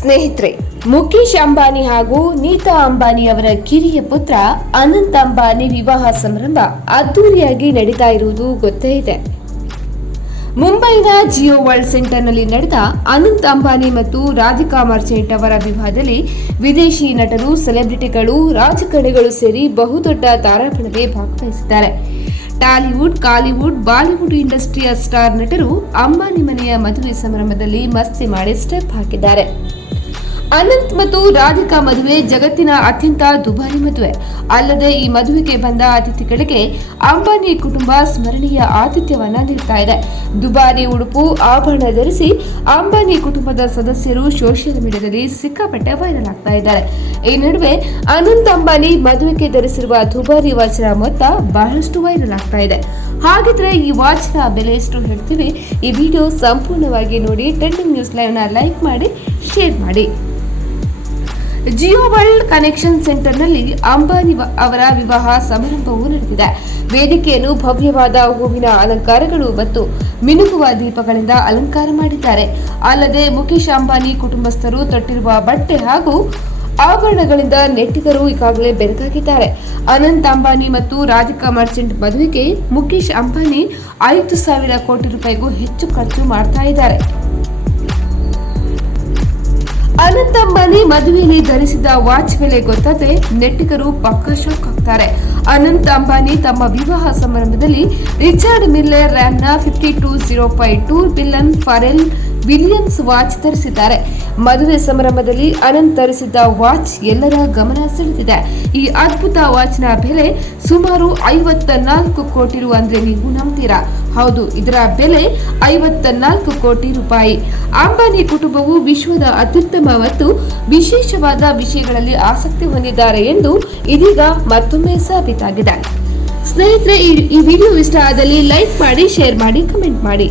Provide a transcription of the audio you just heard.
ಸ್ನೇಹಿತರೆ ಮುಖೇಶ್ ಅಂಬಾನಿ ಹಾಗೂ ನೀತಾ ಅಂಬಾನಿ ಅವರ ಕಿರಿಯ ಪುತ್ರ ಅನಂತ್ ಅಂಬಾನಿ ವಿವಾಹ ಸಮಾರಂಭ ಅದ್ದೂರಿಯಾಗಿ ನಡೀತಾ ಇರುವುದು ಗೊತ್ತೇ ಇದೆ. ಮುಂಬೈನ ಜಿಯೋ ವರ್ಲ್ಡ್ ಸೆಂಟರ್ನಲ್ಲಿ ನಡೆದ ಅನಂತ್ ಅಂಬಾನಿ ಮತ್ತು ರಾಧಿಕಾ ಮರ್ಚೆಂಟ್ ಅವರ ವಿವಾಹದಲ್ಲಿ ವಿದೇಶಿ ನಟರು, ಸೆಲೆಬ್ರಿಟಿಗಳು, ರಾಜಕಾರಣಿಗಳು ಸೇರಿ ಬಹುದೊಡ್ಡ ತಾರಾಗಣವೇ ಭಾಗವಹಿಸಿದ್ದಾರೆ. ಟಾಲಿವುಡ್, ಕಾಲಿವುಡ್, ಬಾಲಿವುಡ್ ಇಂಡಸ್ಟ್ರಿಯ ಸ್ಟಾರ್ ನಟರು ಅಂಬಾನಿ ಮನೆಯ ಮದುವೆ ಸಮಾರಂಭದಲ್ಲಿ ಮಸ್ತಿ ಮಾಡಿ ಸ್ಟೆಪ್ ಹಾಕಿದ್ದಾರೆ. ಅನಂತ್ ಮತ್ತು ರಾಧಿಕಾ ಮದುವೆ ಜಗತ್ತಿನ ಅತ್ಯಂತ ದುಬಾರಿ ಮದುವೆ. ಅಲ್ಲದೆ ಈ ಮದುವೆಗೆ ಬಂದ ಅತಿಥಿಗಳಿಗೆ ಅಂಬಾನಿ ಕುಟುಂಬ ಸ್ಮರಣೀಯ ಆತಿಥ್ಯವನ್ನ ನೀಡ್ತಾ ಇದೆ. ದುಬಾರಿ ಉಡುಪು ಆಭರಣ ಧರಿಸಿ ಅಂಬಾನಿ ಕುಟುಂಬದ ಸದಸ್ಯರು ಸೋಷಿಯಲ್ ಮೀಡಿಯಾದಲ್ಲಿ ಸಿಕ್ಕಾಪಟ್ಟೆ ವೈರಲ್ ಆಗ್ತಾ ಇದ್ದಾರೆ. ಈ ನಡುವೆ ಅನಂತ್ ಅಂಬಾನಿ ಮದುವೆಗೆ ಧರಿಸಿರುವ ದುಬಾರಿ ವಾಚನ ಮೊತ್ತ ಬಹಳಷ್ಟು ವೈರಲ್ ಆಗ್ತಾ ಇದೆ. ಹಾಗಿದ್ರೆ ಈ ವಾಚನ ಬೆಲೆ ಎಷ್ಟು ಹೇಳ್ತೀವಿ? ಈ ವಿಡಿಯೋ ಸಂಪೂರ್ಣವಾಗಿ ನೋಡಿ ಟ್ರೆಂಡಿಂಗ್ ನ್ಯೂಸ್ ಲೈವ್ನ ಲೈಕ್ ಮಾಡಿ ಶೇರ್ ಮಾಡಿ. ಜಿಯೋ ವರ್ಲ್ಡ್ ಕನೆಕ್ಷನ್ ಸೆಂಟರ್ನಲ್ಲಿ ಅಂಬಾನಿ ಅವರ ವಿವಾಹ ಸಮಾರಂಭವು ನಡೆದಿದೆ. ವೇದಿಕೆಯನ್ನು ಭವ್ಯವಾದ ಹೂವಿನ ಅಲಂಕಾರಗಳು ಮತ್ತು ಮಿನುಗುವ ದೀಪಗಳಿಂದ ಅಲಂಕಾರ ಮಾಡಿದ್ದಾರೆ. ಅಲ್ಲದೆ ಮುಖೇಶ್ ಅಂಬಾನಿ ಕುಟುಂಬಸ್ಥರು ತೊಟ್ಟಿರುವ ಬಟ್ಟೆ ಹಾಗೂ ಆಭರಣಗಳಿಂದ ನೆಟ್ಟಿಗರು ಈಗಾಗಲೇ ಬೆರಗಾಗಿದ್ದಾರೆ. ಅನಂತ್ ಅಂಬಾನಿ ಮತ್ತು ರಾಧಿಕಾ ಮರ್ಚೆಂಟ್ ಮದುವೆಗೆ ಮುಖೇಶ್ ಅಂಬಾನಿ ಐದು ಸಾವಿರ ಕೋಟಿ ರೂಪಾಯಿಗೂ ಹೆಚ್ಚು ಖರ್ಚು ಮಾಡ್ತಾ ಇದ್ದಾರೆ. ಅನಂತ್ ಅಂಬಾನಿ ಮದುವೆಯಲ್ಲಿ ಧರಿಸಿದ ವಾಚ್ ಬೆಲೆ ಗೊತ್ತಾದ್ರೆ ನೆಟ್ಟಿಗರು ಪಕ್ಕ ಶಾಕ್ ಆಗ್ತಾರೆ. ಅನಂತ್ ಅಂಬಾನಿ ತಮ್ಮ ವಿವಾಹ ಸಮಾರಂಭದಲ್ಲಿ Richard Miller ರ್ಯಾಮ್ನ fifty two zero five two billion Pharrell Williams watch ಧರಿಸಿದ್ದಾರೆ ಮದುವೆ ಸಮಾರಂಭದಲ್ಲಿ ಅನಂತ್ ಧರಿಸಿದ್ದ ವಾಚ್ ಎಲ್ಲರ ಗಮನ ಸೆಳೆದಿದೆ. ಈ ಅದ್ಭುತ ವಾಚ್ನ ಬೆಲೆ ಸುಮಾರು ಐವತ್ತ ನಾಲ್ಕು ಕೋಟಿ ರು ಅಂದ್ರೆ ನೀವು ನಂಬ್ತೀರಾ? ಹೌದು, ಇದರ ಬೆಲೆ ಐವತ್ತ ನಾಲ್ಕು ಕೋಟಿ ರೂಪಾಯಿ. ಅಂಬಾನಿ ಕುಟುಂಬವು ವಿಶ್ವದ ಅತ್ಯುತ್ತಮ ಮತ್ತು ವಿಶೇಷವಾದ ವಿಷಯಗಳಲ್ಲಿ ಆಸಕ್ತಿ ಹೊಂದಿದ್ದಾರೆ ಎಂದು ಇದೀಗ ಮತ್ತೊಮ್ಮೆ ಸಾಬೀತಾಗಿದೆ. ಸ್ನೇಹಿತರೆ ಈ ವಿಡಿಯೋ ಇಷ್ಟ ಆದಲ್ಲಿ ಲೈಕ್ ಮಾಡಿ, ಶೇರ್ ಮಾಡಿ, ಕಮೆಂಟ್ ಮಾಡಿ.